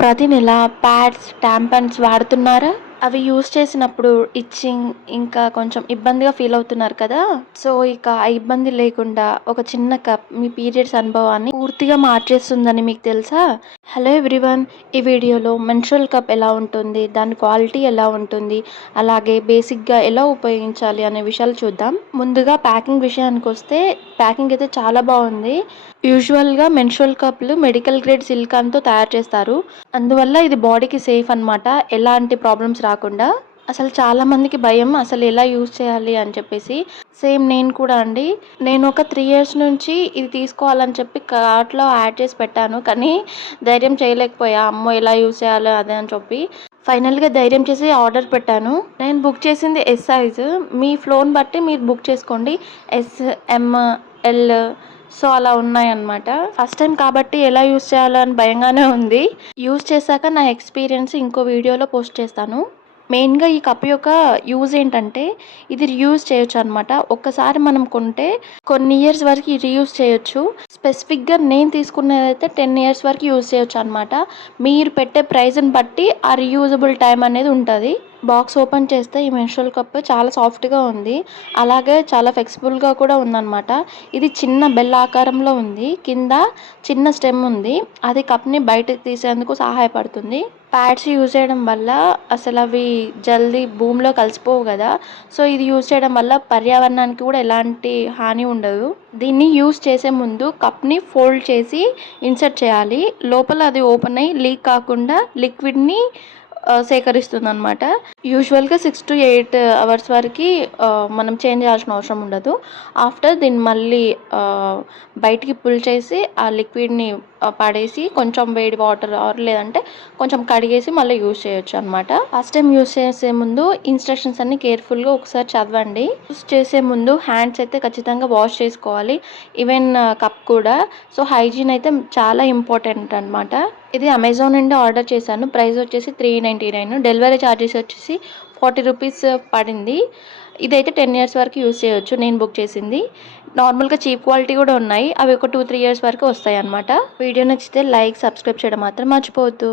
ప్రతి నెల ప్యాడ్స్, ట్యాంపన్స్ వాడుతున్నారా? అవి యూజ్ చేసినప్పుడు ఇచ్చింగ్ ఇంకా కొంచెం ఇబ్బందిగా ఫీల్ అవుతున్నారు కదా! సో, ఇక ఆ ఇబ్బంది లేకుండా ఒక చిన్న కప్ మీ పీరియడ్స్ అనుభవాన్ని పూర్తిగా మార్చేస్తుందని మీకు తెలుసా? Hello everyone! ఈ వీడియోలో మెన్స్ట్రువల్ కప్ ఎలా ఉంటుంది? దాని క్వాలిటీ ఎలా ఉంటుంది? అలాగే బేసిక్‌గా ఎలా ఉపయోగించాలి అనే విషయాలు చూద్దాం. ముందుగా ప్యాకింగ్ విషయానికొస్తే ప్యాకింగ్ అయితే చాలా బావుంది. యూజువల్‌గా మెన్స్ట్రువల్ కప్‌లు మెడికల్ గ్రేడ్ సిలికాన్‌తో తయారు చేస్తారు. అందువల్ల ఇది బాడీకి సేఫ్ అనమాట. ఎలాంటి ప్రాబ్లమ్స్ రాకుండా. అసలు చాలా మందికి భయం అసలు ఎలా యూజ్ చేయాలి అని చెప్పేసి. సేమ్ నేను కూడా అండి. నేను ఒక 3 ఇయర్స్ నుంచి ఇది తీసుకోవాలని చెప్పి కార్ట్‌లో యాడ్ చేసి పెట్టాను. కానీ ధైర్యం చేయలేకపోయా. అమ్మో! ఎలా యూజ్ చేయాలో అదే అని చెప్పి. ఫైనల్‌గా ధైర్యం చేసి ఆర్డర్ పెట్టాను. నేను బుక్ చేసింది ఎస్ సైజు. మీ ఫ్లోని బట్టి మీరు బుక్ చేసుకోండి. ఎస్, ఎమ్, ఎల్ సో, అలా ఉన్నాయన్నమాట. ఫస్ట్ టైం కాబట్టి ఎలా యూజ్ చేయాలో అని భయంగానే ఉంది. యూజ్ చేశాక నా ఎక్స్‌పీరియన్స్ ఇంకో వీడియోలో పోస్ట్ చేస్తాను. మెయిన్‌గా ఈ కప్ యొక్క యూజ్ ఏంటంటే, ఇది రీయూజ్ చేయొచ్చనమాట. ఒక్కసారి మనం కొంటే కొన్ని ఇయర్స్ వరకు రీయూజ్ చేయొచ్చు. స్పెసిఫిక్‌గా నేను తీసుకున్నదైతే 10 ఇయర్స్ వరకు యూజ్ చేయొచ్చనమాట. మీరు పెట్టే ప్రైస్‌ని బట్టి ఆ రీయూజబుల్ టైం అనేది ఉంటది. బాక్స్ ఓపెన్ చేస్తే ఈ మెన్స్ట్రువల్ కప్ చాలా సాఫ్ట్‌గా ఉంది. అలాగే చాలా ఫ్లెక్సిబుల్‌గా కూడా ఉందనమాట. ఇది చిన్న బెల్ ఆకారంలో ఉంది. కింద చిన్న స్టెమ్ ఉంది. అది కప్‌ని బయటకి తీసేందుకు సహాయపడుతుంది. ప్యాడ్స్ యూజ్ చేయడం వల్ల అసలవి జల్దీ భూమిలో కలిసిపోవు గదా! సో, ఇది యూజ్ చేయడం వల్ల పర్యావరణానికి కూడా ఎలాంటి హాని ఉండదు. దీన్ని యూజ్ చేసే ముందు కప్‌ని ఫోల్డ్ చేసి ఇన్సర్ట్ చేయాలి. లోపల అది ఓపెన్ అయ్యి లీక్ కాకుండా లిక్విడ్‌ని సేకరిస్తుందనమాట. యూజువల్‌గా 6-8 అవర్స్ వరకి మనం చేంజ్ చేయాల్సిన అవసరం ఉండదు. ఆఫ్టర్ దీన్ని మళ్ళీ బయటికి పుల్ చేసి ఆ లిక్విడ్‌ని పడేసి కొంచెం వేడి వాటర్ లేదంటే కొంచెం కడిగేసి మళ్ళీ యూజ్ చేయొచ్చనమాట. ఫస్ట్ టైం యూజ్ చేసే ముందు ఇన్‌స్ట్రక్షన్స్ అన్నీ కేర్‌ఫుల్‌గా ఒకసారి చదవండి. యూజ్ చేసే ముందు హ్యాండ్స్ అయితే ఖచ్చితంగా వాష్ చేసుకోవాలి. ఈవెన్ కప్ కూడా. సో, హైజీన్ అయితే చాలా ఇంపార్టెంట్ అనమాట. ఇది అమెజాన్ నుండి ఆర్డర్ చేశాను. ప్రైస్ వచ్చేసి 399. డెలివరీ ఛార్జెస్ వచ్చేసి 40 రూపీస్ పడింది. ఇదైతే 10 ఇయర్స్ వరకు యూజ్ చేయొచ్చు నేను బుక్ చేసింది. నార్మల్‌గా చీప్ క్వాలిటీ కూడా ఉన్నాయి. అవి ఒక 2-3 ఇయర్స్ వరకు వస్తాయన్నమాట. వీడియో నచ్చితే లైక్, సబ్స్క్రైబ్ చేయడం మాత్రం మర్చిపోవద్దు.